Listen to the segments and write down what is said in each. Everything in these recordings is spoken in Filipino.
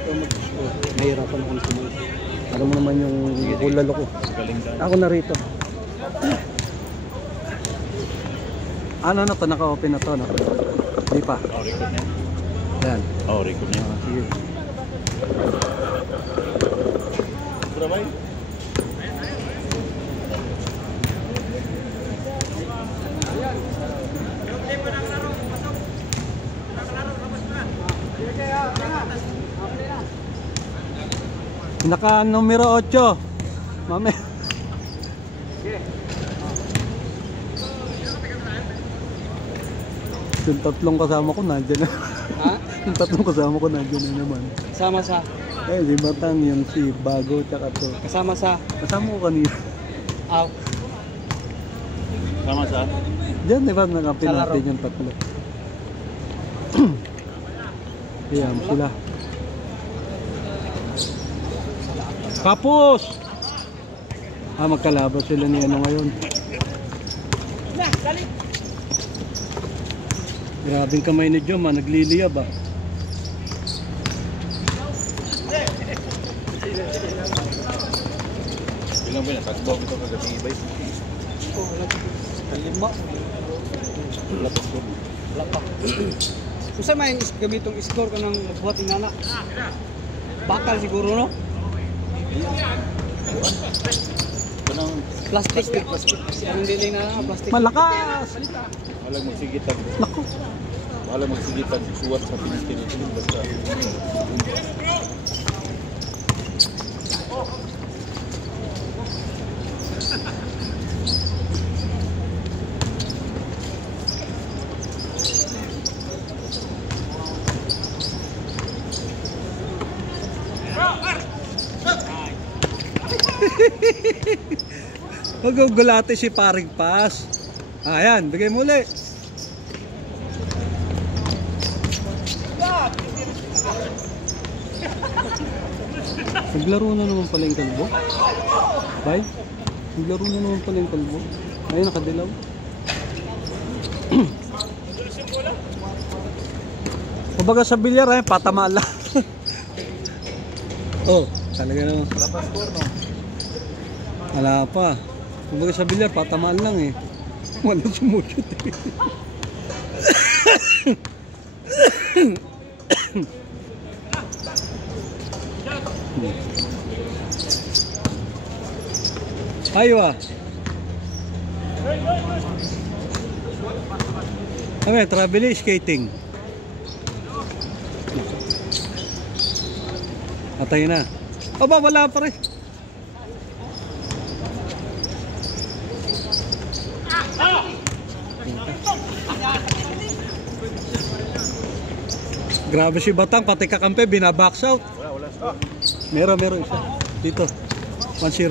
ikaw mag-score. Nahihirapan akong sumunod. Alam mo naman yung bulalo ko. Ako na rito. Ano na to? Naka-open na to, no? Hindi pa. Record niya. Yan. Record niya. Sige. Berapa? Naka numero 8. Mami. Yung tatlong kasama ko nandiyan na. Ha? Yung tatlong kasama ko nandiyan na naman. Kasama sa? Si Batang, yung si Bago, tsaka to. Kasama sa? Kasama ko kanina. Aw. Sama sa? Diyan, di ba nakapin natin yung tatlo? Ayan, sila. Kapos! Magkalaban sila ni ano ngayon. Grabing kamay ni Jom, nagliliyab ah. Bilang ba na? Tagbog ito kagabi-ibay. Lima. Lapas ko. Lapak. Kung saan may gamitong score ka ng buhat inana? Bakal siguro, no? Kanang Plastic. Anong diling na plastic? Malakas! walang magsigitan. Naku! Walang magsigitan. Suwat sa pinitinitin. Basta. Magugulate si paring pass. Ayan, bigay mo ulit. Naglaro na naman pala yung kalbo. Bay? Naglaro na naman pala yung kalbo. Ayun, nakadilaw. Kumbaga sa bilyar, patamaan lang. Oh, talaga naman. Wala pa score, no? Wala pa. Kumbaga sa bilyar, patamaan lang eh. Wala sumushoot eh. Ayo ah. Kami, travel skating. Atay na. Aba, wala pa rin. Grabe si Batang, pati kakampi, binabox out. Wala. Meron isa. Dito. 1-0.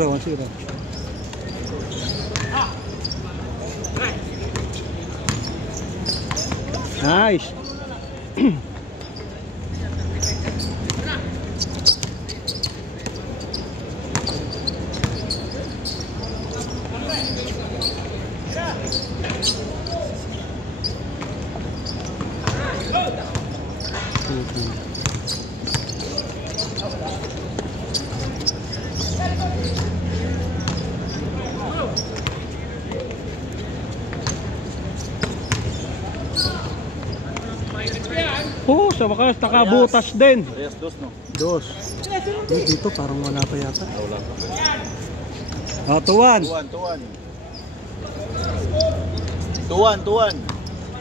Nice. Oh, sa wakas nakabutas din. Reyes dos, no? Dos. Dito parang wala pa yata. Wala pa. Tuwan.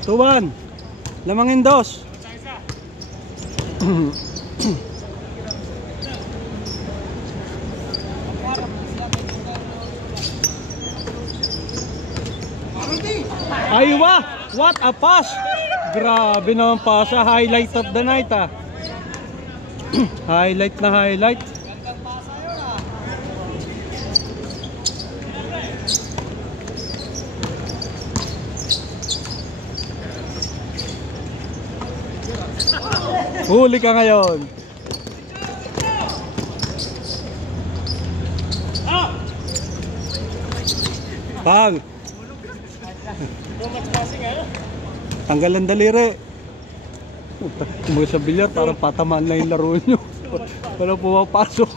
Tuwan. Lamangin dos. Aywa! What a pass! Grabe naman pass. Highlight of the night ah. Highlight na highlight. Huli ka ngayon. Pang. Tanggal ang daliri. Kung sa bilyar, parang patamaan lang yung laro nyo. Wala pumapasok.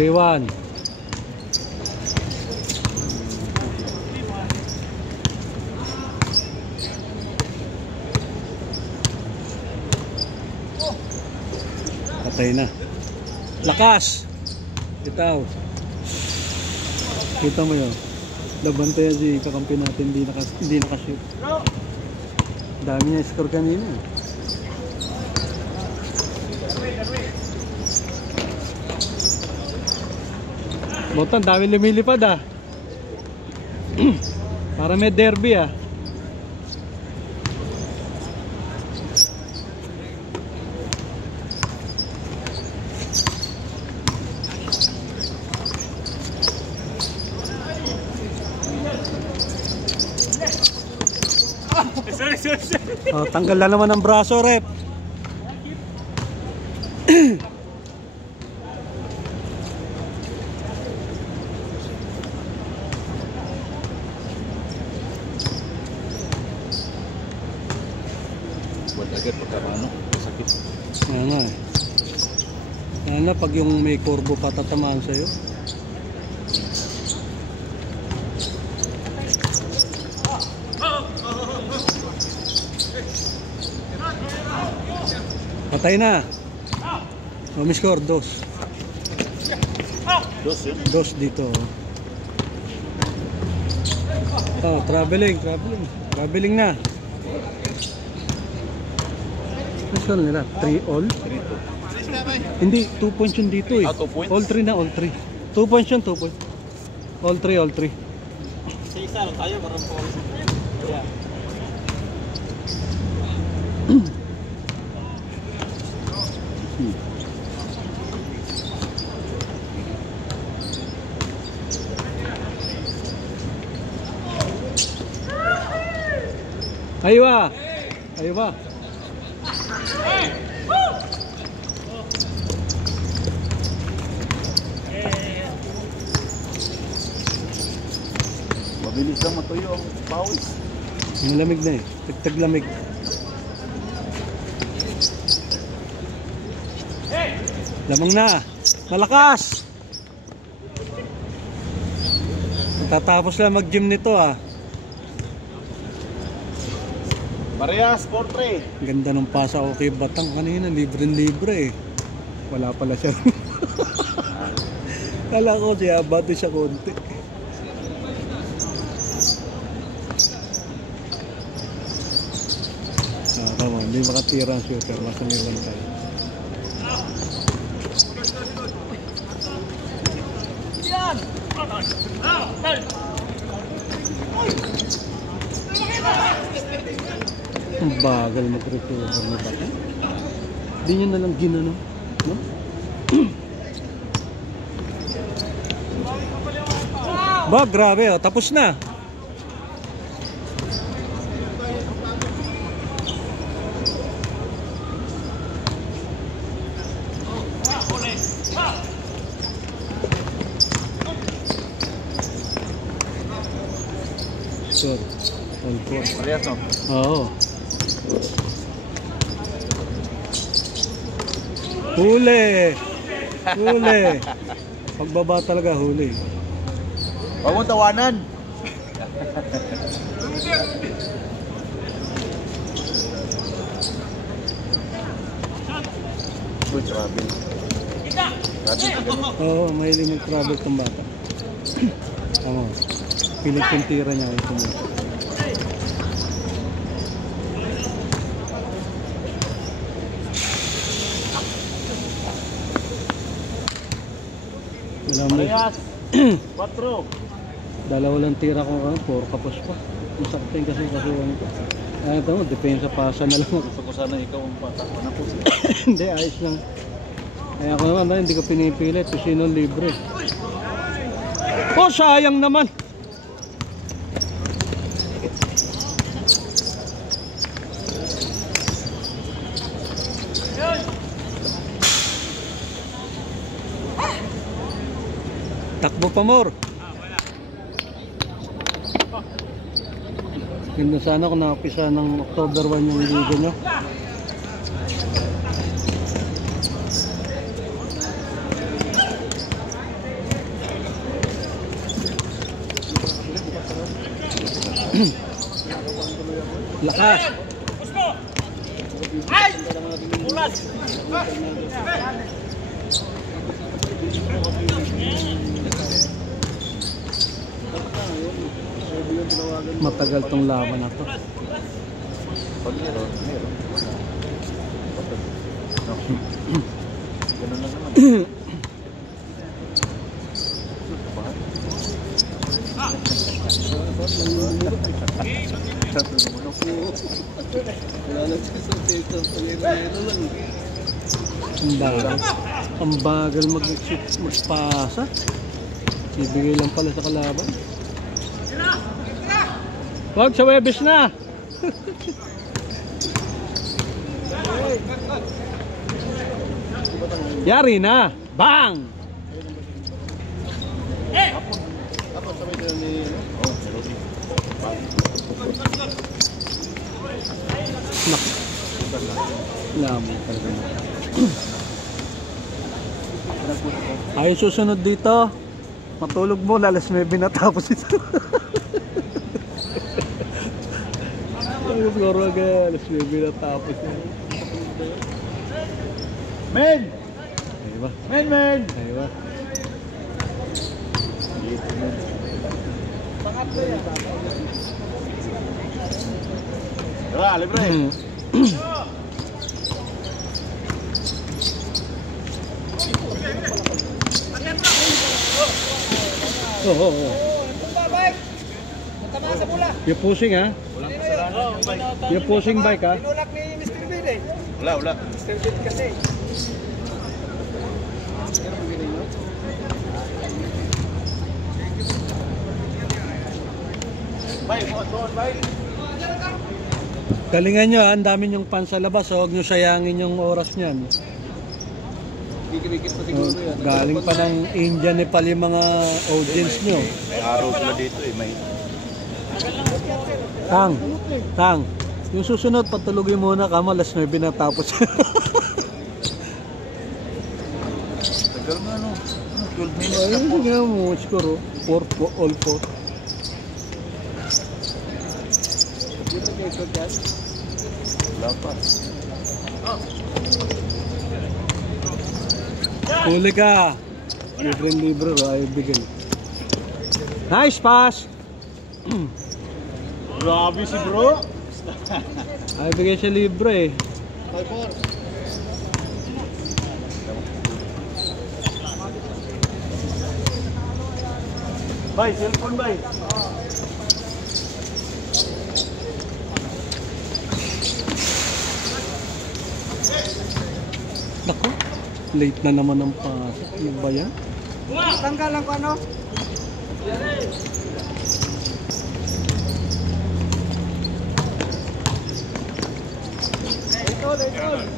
Riwan. Patay na. Lakas! Bitaw. Kita mo yun. Labantayan si kakampi natin, hindi nakashoot. Dami niya score kanina. Botan, dami lumilipad ah. Para may derby ah. Oh, tanggal na naman ang braso, rep. Buat agad pagkano, sakit. Ano eh. Ano pag yung may kurbo patatamaan sa'yo? Patay na. Score, dos. Dos yun. Dos dito. Oh, traveling na. Ano score nila? 3 all? 3-2. Hindi, 2 points yun dito eh. 2 points? All 3 na, all 3. 2 points yun, 2 points. All 3, all 3. Sa isa lang tayo, marang po. Yeah. Aywa! Aywa! Mabilis lang matuyo ang pawis. Malamig na eh. Tagtag lamig. Lamang na. Malakas! Tatapos lang mag-gym nito ah. Marias, 4-3. Ganda ng pasa ko kay Batang kanina. Libre-libre eh. Wala pala siya. Kala ko siya, bato siya konti. Tama, hindi makatira ang shooter. Mas may bantay. Ang bagal mag-recover na Batang. Hindi niya nalang ginano. No? Ba, grabe oh. Tapos na. Sure. All four. Marias, no? Oo. Huli! Huli! Pagbaba talaga huli. Huwag mong tawanan. Uy, travel. Oo, mahilig mag-travel tong bata. Tama. Pilit yung tira niya ako mo. Marias, 4. Dalawa lang tira ko ano, 4 kapos pa. Masaktin kasi kasuhan ko. Ito mo, depensa pasa na lang. Gusto ko sana ikaw ang patakon ako. Hindi, ayos lang. Kaya ako naman, hindi ko pinipilit. Kasi sino libre. Oh, sayang naman. Takbo pa more. Ganda sana kung nakapisa ng October 1 yung liga nyo. Lakas. Matagal tong laban na to. Pag meron. Ganun lang naman. Ang bagal magpasa. Ibigay lang pala sa kalaban. Wag sa Webes na. Yari na. Bang. Ako sabay sila ni Melody. Nak. Lamo talaga. Ay susunod dito. Matulog mo alas 9 na tapos ito. Ay floro agad alas 9 na tapos. Men! Aywa. Men! Aywa. Tara, libre! Oh. Bye. Matama sa bola. Yung pushing ha? Walang kasalanan yung bike. Yung pushing bike ha? Tinulak ni Mr. Bid eh. Wala. Mr. Bid kasi. Bike, doon, bike. Galingan nyo ha, ang dami nyong pan sa labas. Huwag nyo sayangin yung oras nyan. Gigirigit pa siguro yan. Galing pa ng India, Nepal yung mga audience nyo. May araw sila dito eh. May... Tang, yung susunod patulugin muna ka mo, alas 9 na tapos. Tagal nga no. 12 minutes na Ayun, po. sige mo, siguro. 4, all 4. Wala pa. Huli ka. Libre ay bigay. Nice pass. Grabe si bro. Ay bigay siya libre eh. 5-4. Bay, cellphone bay. Naku, late na naman ang pasok. Ano ba yan? Tanggal lang ko ano?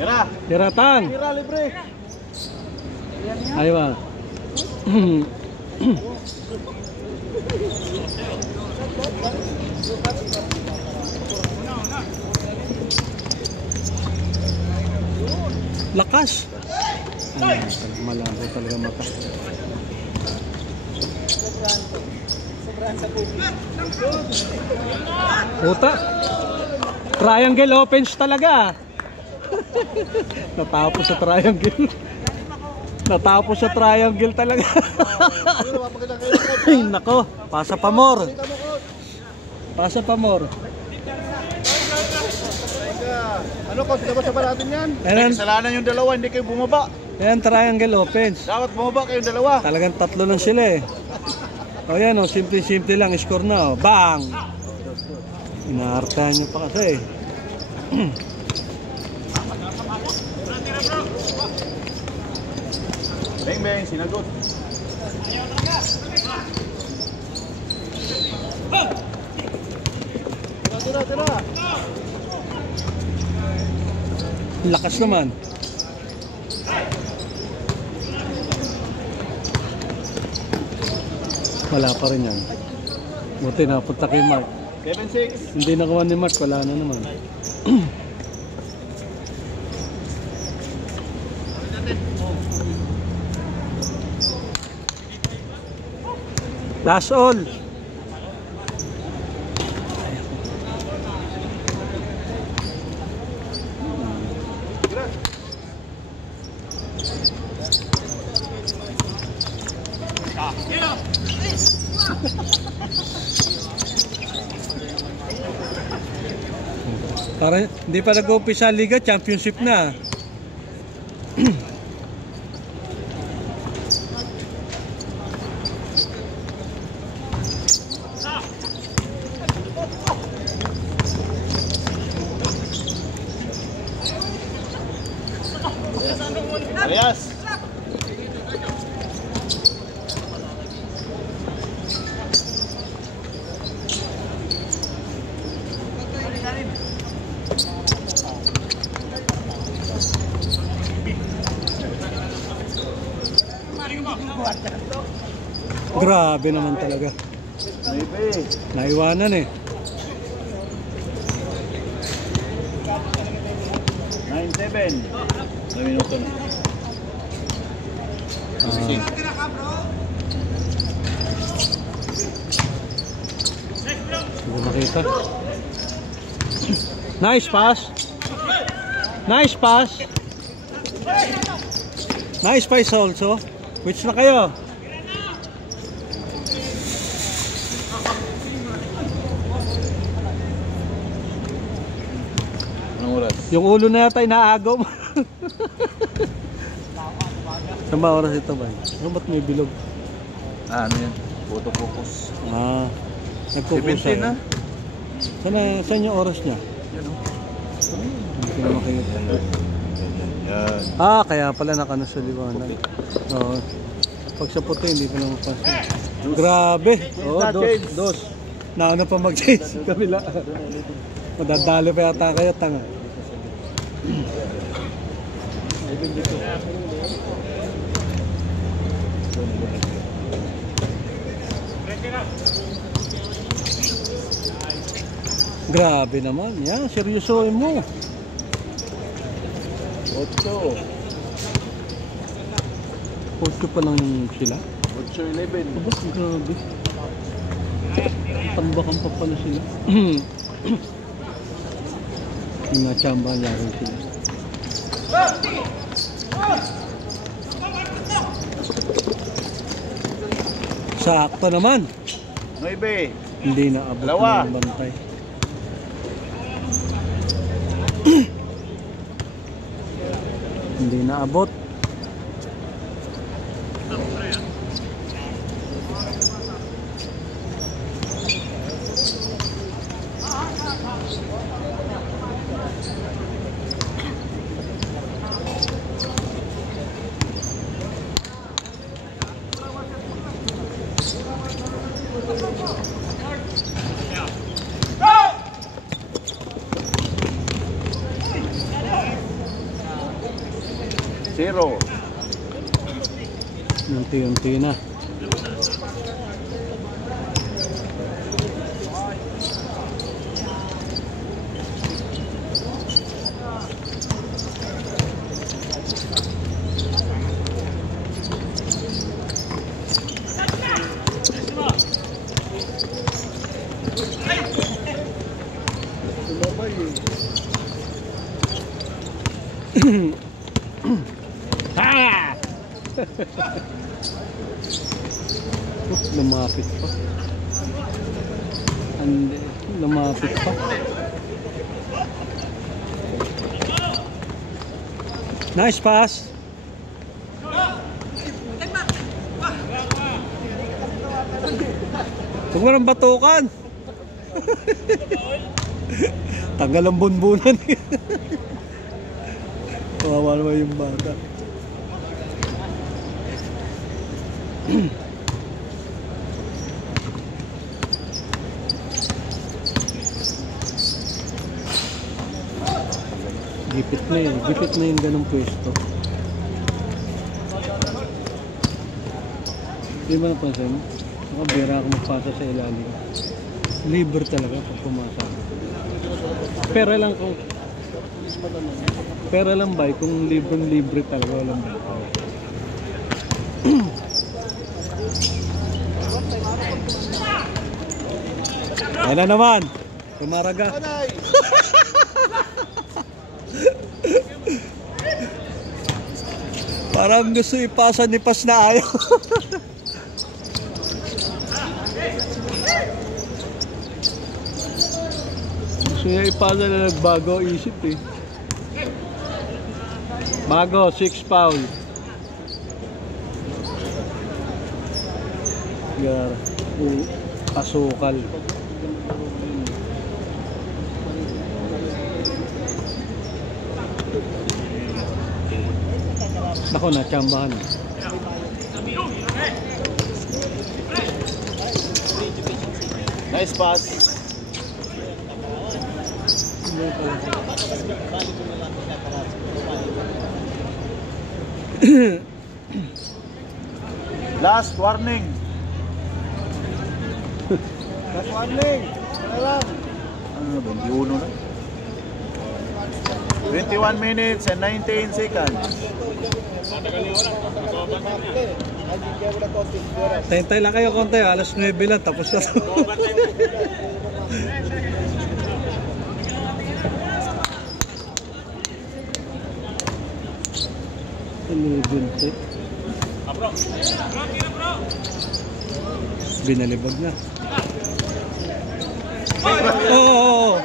Tira. Tiratan. Tira libre. Aywa. Lakas. Ay, malabo talaga mata. Puta. Triangle opens talaga. Natapos sa triangle. Natapos sa triangle talaga. Ay, nako, pasa pa more. Pasa pa more. Ano ko, sila ba sa natin yan? Ayan. May kasalanan yung dalawa, hindi kayo bumaba. Ayan, triangle opens. Dapat bumaba kayong dalawa. Talagang tatlo lang sila eh. O yan o, simple lang, score na o. Bang! Inaartahan nyo pa kasi eh. Beng, sinagot. Tira. Lakas naman. Wala pa rin yan. Buti napunta kay Mark. 7-6. Hindi nakawan ni Mark, wala na naman. Last all. Para hindi pa nag-umpisa liga, championship na. Arias. Grabe naman talaga. Maybe. Naiwanan eh. 9-7. 2 minuto na. Hindi makita. Nice pass. Nice pass. Nice pass also. Which na kayo? Anong oras? Yung ulo na yata inaagaw mo. Saan ba oras ito ba? Ano ba't may bilog? Ano yan? Photo focus. Ah, nagpo-post 17 na? Saan yung oras niya? Yan o. Hindi ko na makikita. Yan. Ah, kaya pala nakano sa liwanag. Oo. Pag sa puti, hindi ko na mapansin. Grabe! Oo, dos. Nauna pa mag-change sa kabila. Madadali pa yata kayo, tanga. Grabe naman. Yan, seryosohin mo. 8. 8 pa lang sila. 8-11. Aba, grabe. Tambakan pa pala sila. Yung nachamba laro sila. Sakto naman. 9. Hindi na abot Dalawa. ng bantay. Hindi na abot. Zero. Unti-unti na. Ha! Lumapit pa. Hindi, lumapit pa. Nice pass. Huwag mo nang batukan. Tanggal ang bunbunan. Kawawa naman yung bata. Gipit na yun. Gipit na yung ganong pwesto. Hindi mo napansin? Nakabira ako magpasa sa ilalim. Libre talaga pag pumasa. Pera lang kung pera lang ba kung libre talaga walang bayad. Ayan na naman. Tumaraga. Parang gusto ipasa ni Pas na ayaw. Gusto niya ipasa na nagbago isip eh. Bago, 6 foul. Gar, asukal. Nako na, tsambahan. Nice pass. Last warning. Last warning. Ano ba? 21 na? 21 minutes and 19 seconds. Tentay lang kayo konti, alas 9 lang, tapos na. Binalibag na. Oo.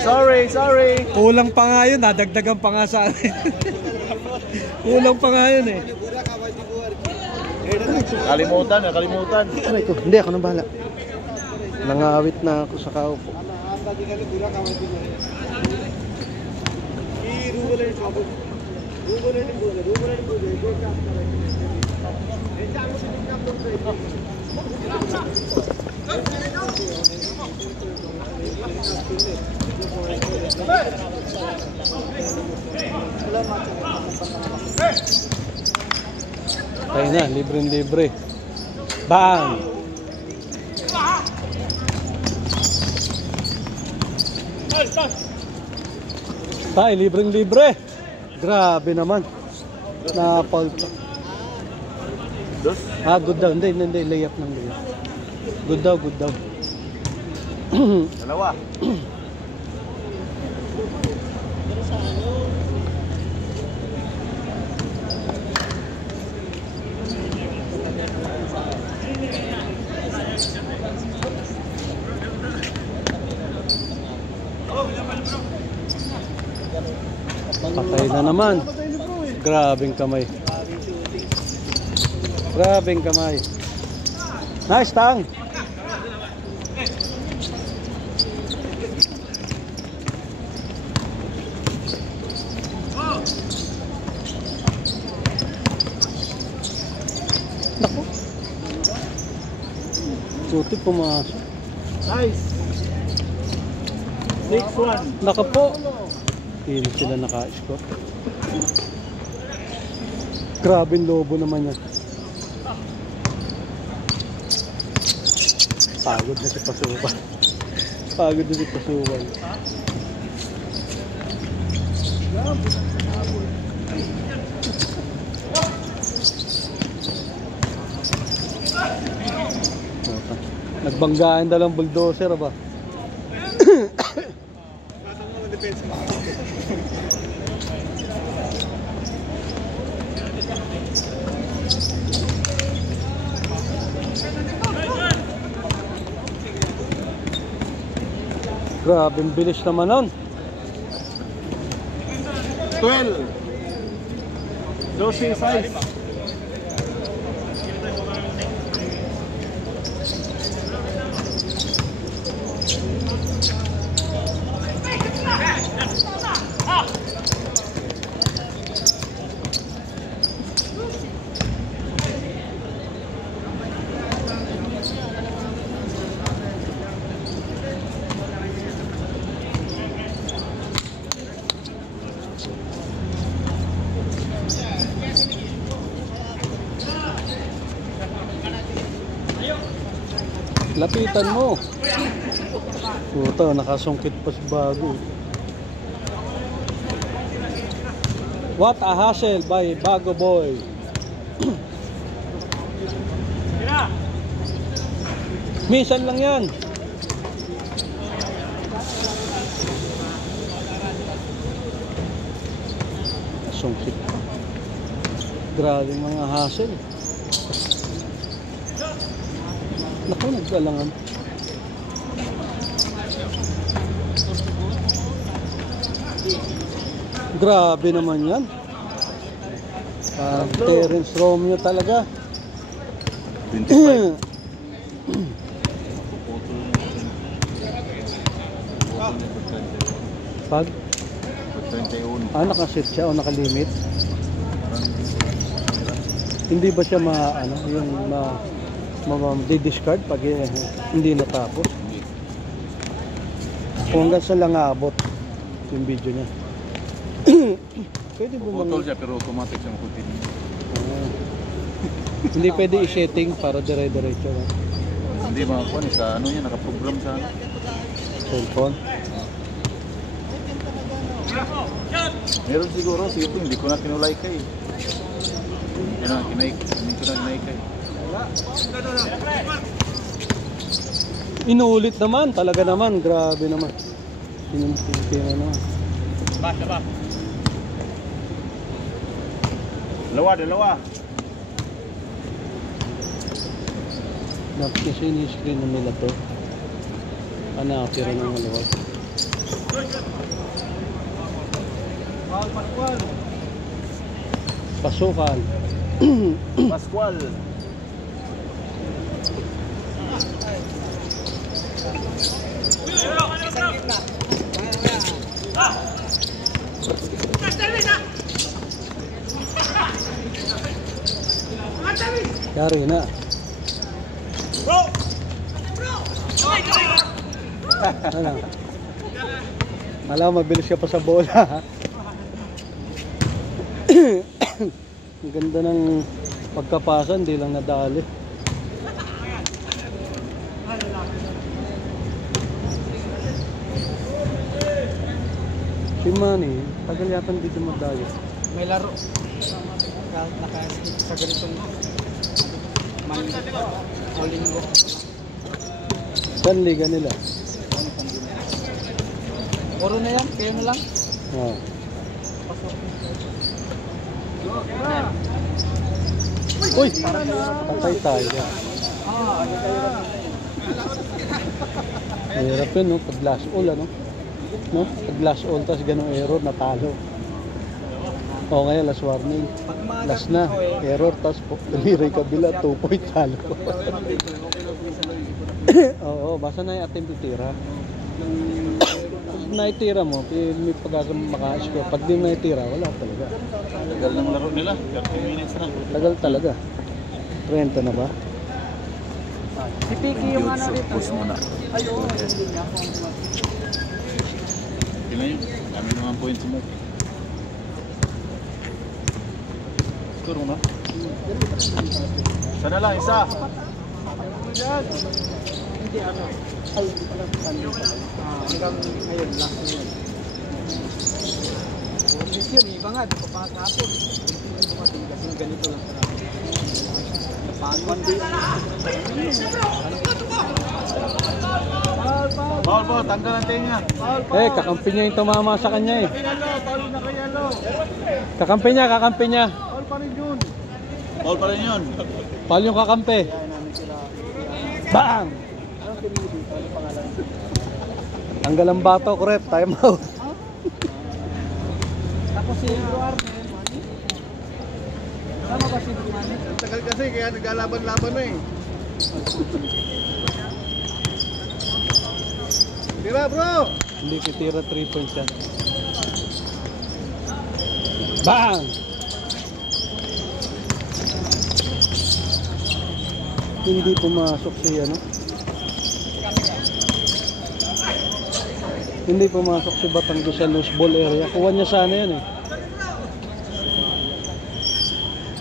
Sorry. Kulang pa nga yun, nadagdagan pa nga sa akin. Kulang pa nga yun eh. Kalimutan. Aray ko, hindi ako nang bahala. Nangawit na ako sa kaupo. Tayo na, libre. Bang! Tayo, libre. Grabe naman. Napalta. Good daw. Hindi. Layup lang. Good daw. Dalawa. Patay na naman. Grabing kamay. Nice, Tang. Naku. Suti pumasok. Nice. 6-1. Naka po. Hindi sila naka-score. Grabing lobo naman yan. Pagod na si Pasukan. Nagbanggaan dalang bulldozer ba? Grabe, bilis naman nun. 12. 12-6. Lapitan mo. Puta, nakasungkit pa si Bago. What a hustle by Bago Boy. Minsan lang yan. Sungkit. Grabe mga hustle. Naku, nagkalangan. Grabe naman yan. Terence Romeo talaga. 25. Pag 31. nakasit siya o nakalimit. Hindi ba siya di-discard pag hindi natapos? Kung hanggang sa lang aabot yung video niya. Pwede ba Puputol siya pero automatic siya makutin. Hindi pwede i-setting para dire-diretso. Hindi makakuha ni sa ano niya, nakaprogram sa Cellphone. meron siguro, sige hindi ko na kinulay kay. Hindi ko na kinay kay. Inuulit naman, talaga naman, grabe naman. Pinipina naman. Ba. Dalawa. Dapat kasi ini-screen na nila to. Tira ng maluwag. Pasukan. Pascual. Yari na. Ano? Alam, mabilis siya pa sa bola. Ang ganda ng pagkapasa, hindi lang nadali. Si Manny, tagal yata dito magdayo. May laro. Nakaskip sa ganitong o linggo. Saan liga nila? Puro na yan, kayo na lang. Oh. Uy! Patay tayo. Mahirap yun, no? Pag last all, ano? No? Pag last all, tas ganong error, natalo. O ngayon, last warning. Last na, error, tas tumiray kabila, 2 point talo. Oo, basta na yung attempt tira. Pag naitira mo, may pag-asa maka-score. Pag di naitira, wala talaga. Tagal ng laro nila, 30 minutes na. Tagal talaga. 30 na ba? Si Piki yung ano rito. Push muna. Ayun. Kailan yun? Kami naman points mo. Score mo na. Sana lang, isa. Hindi ano. Ay, hindi pala. Hanggang ngayon lang. Yun, iba nga, di pa pagkapon. Kasi ganito lang talaga. Paul, tanggal ang tenga. Kakampi niya yung tumama sa kanya eh. Kakampi niya. Paul pa rin yun. Paul yung kakampi. Bang! Tanggal ang bato, correct. Time out. Tapos si Eduardo, sama ba si Dumani? Tagal kasi, kaya naglalaban-laban na eh. Tira bro! Hindi kitira 3 points yan. Bang! Hindi pumasok si ano. Hindi pumasok si Batangas sa loose ball area. Kuha niya sana yan eh.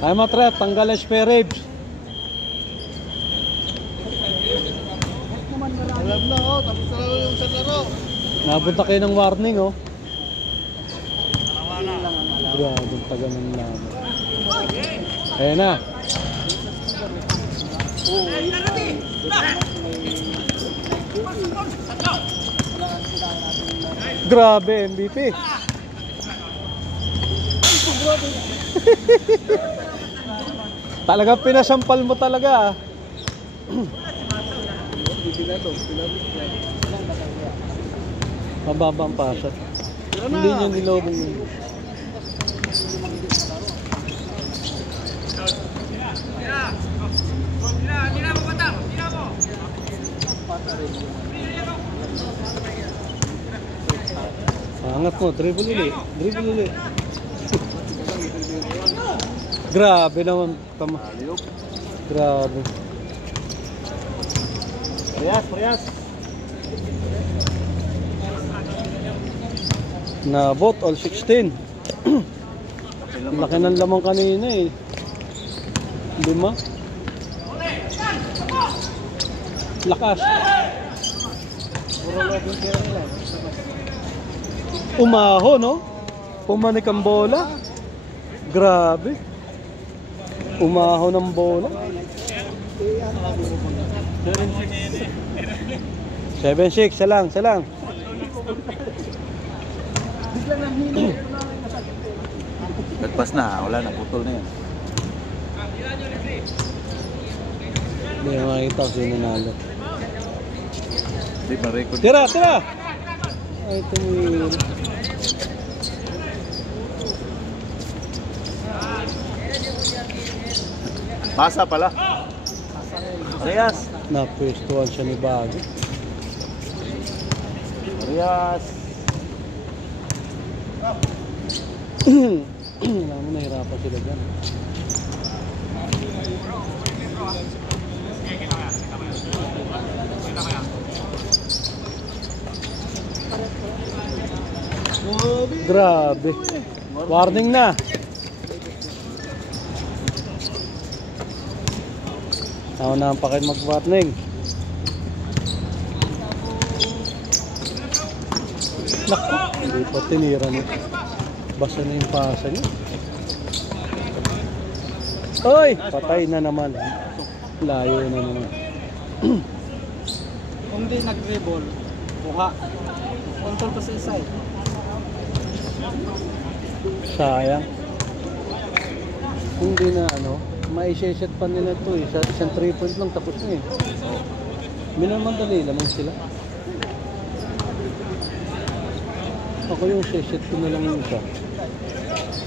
Ay matrep, tanggal ang spare ribs. Alam na, oh. Tapos na lang yung sa laro. Napunta kayo ng warning, oh. Grabe, taga ng laban. Ayan na. Grabe, MVP. Talaga pinasampal mo talaga, ah. Mababa ang pasa. Hindi niya nilobong yun. Angat mo, dribble ulit. Dribble ulit. Grabe naman. Tama. Grabe. Parehas. Nabot, all 16. Laki ng lamang kanina eh. 5. Lakas. Umaho, no? Pumanik ang bola. Grabe. Umaho ng bola. 7-6, salang. Nagpas na, wala na, putol na yan. Hindi mo makikita kung sino nanalo. Hindi ba record? Tira! Ay, tumira. Pasa pala. Parehas. Napwestuhan siya ni Bago. Parehas. Alam mo, nahirapan sila dyan. Grabe. Warning na. Ako na ang pakin mag-warning. Naku, hindi pa tinira niya. Basta na yung pasa niya. Oy! Patay na naman. Layo na naman. Kung di nag-dribble, buka. Control pa sa side. Sayang. Kung di na mai-set pa nila ito eh. Sa isang 3 point lang tapos na eh. Minamadali lamang sila. Ako yung set ko na lang yung isa.